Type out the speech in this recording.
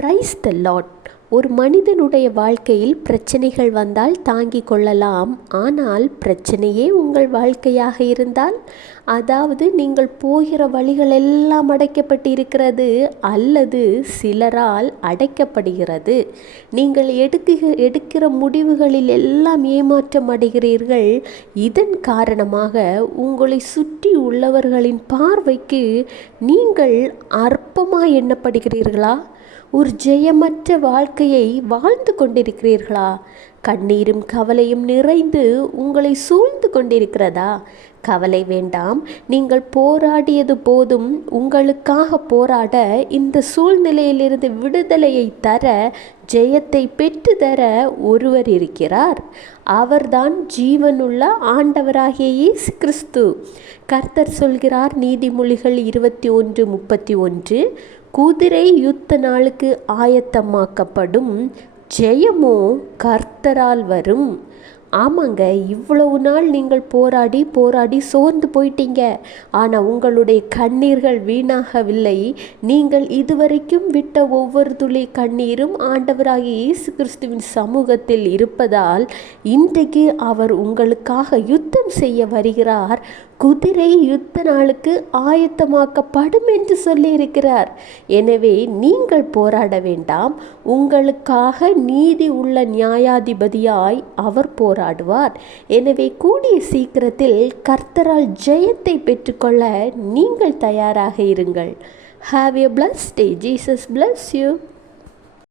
Praise the Lord. ஒரு மனிதனுடைய வாழ்க்கையில் பிரச்சனைகள் வந்தால் தாங்கிக் கொள்ளலாம். ஆனால் பிரச்சனையே உங்கள் வாழ்க்கையாக இருந்தால், அதாவது நீங்கள் போகிற வழிகள் எல்லாம் அடைக்கப்பட்டிருக்கிறது அல்லது சிலரால் அடைக்கப்படுகிறது, நீங்கள் எடுக்கிற முடிவுகளில் எல்லாம் ஏமாற்றம் அடைகிறீர்கள். இதன் காரணமாக உங்களை சுற்றி உள்ளவர்களின் பார்வைக்கு நீங்கள் அற்பமாய் எண்ணப்படுகிறீர்களா? ஒரு ஜெயமற்ற வாழ்க்கையை வாழ்ந்து கொண்டிருக்கிறீர்களா? கண்ணீரும் கவலையும் நிறைந்து உங்களை சூழ்ந்து கொண்டிருக்கிறதா? கவலை வேண்டாம், நீங்கள் போராடியது போதும். உங்களுக்காக போராட, இந்த சூழ்நிலையிலிருந்து விடுதலையை தர, ஜெயத்தை பெற்று தர ஒருவர் இருக்கிறார். அவர்தான் ஜீவனுள்ள ஆண்டவராகிய இயேசு கிறிஸ்து. கர்த்தர் சொல்கிறார், நீதிமொழிகள் 21:31, குதிரை யுத்த நாளுக்கு ஆயத்தமாக்கப்படும், ஜெயமோ கர்த்தரால் வரும். ஆமாங்க, இவ்வளவு நாள் நீங்கள் போராடி சோர்ந்து போயிட்டீங்க. ஆனால் உங்களுடைய கண்ணீர்கள் வீணாகவில்லை. நீங்கள் இதுவரைக்கும் விட்ட ஒவ்வொரு துளி கண்ணீரும் ஆண்டவராகிய இயேசு கிறிஸ்துவின் சமூகத்தில் இருப்பதால் இன்றைக்கு அவர் உங்களுக்காக யுத்தம் செய்ய வருகிறார். குதிரை யுத்த நாளுக்கு ஆயத்தமாக்கப்படும் என்று சொல்லியிருக்கிறார். எனவே நீங்கள் போராட வேண்டாம். உங்களுக்காக நீதி உள்ள நியாயாதிபதியாய் அவர் போராடுவார். எனவே கூடிய சீக்கிரத்தில் கர்த்தரால் ஜெயத்தை பெற்றுக்கொள்ள நீங்கள் தயாராக இருங்கள். Have a blessed day. Jesus bless you.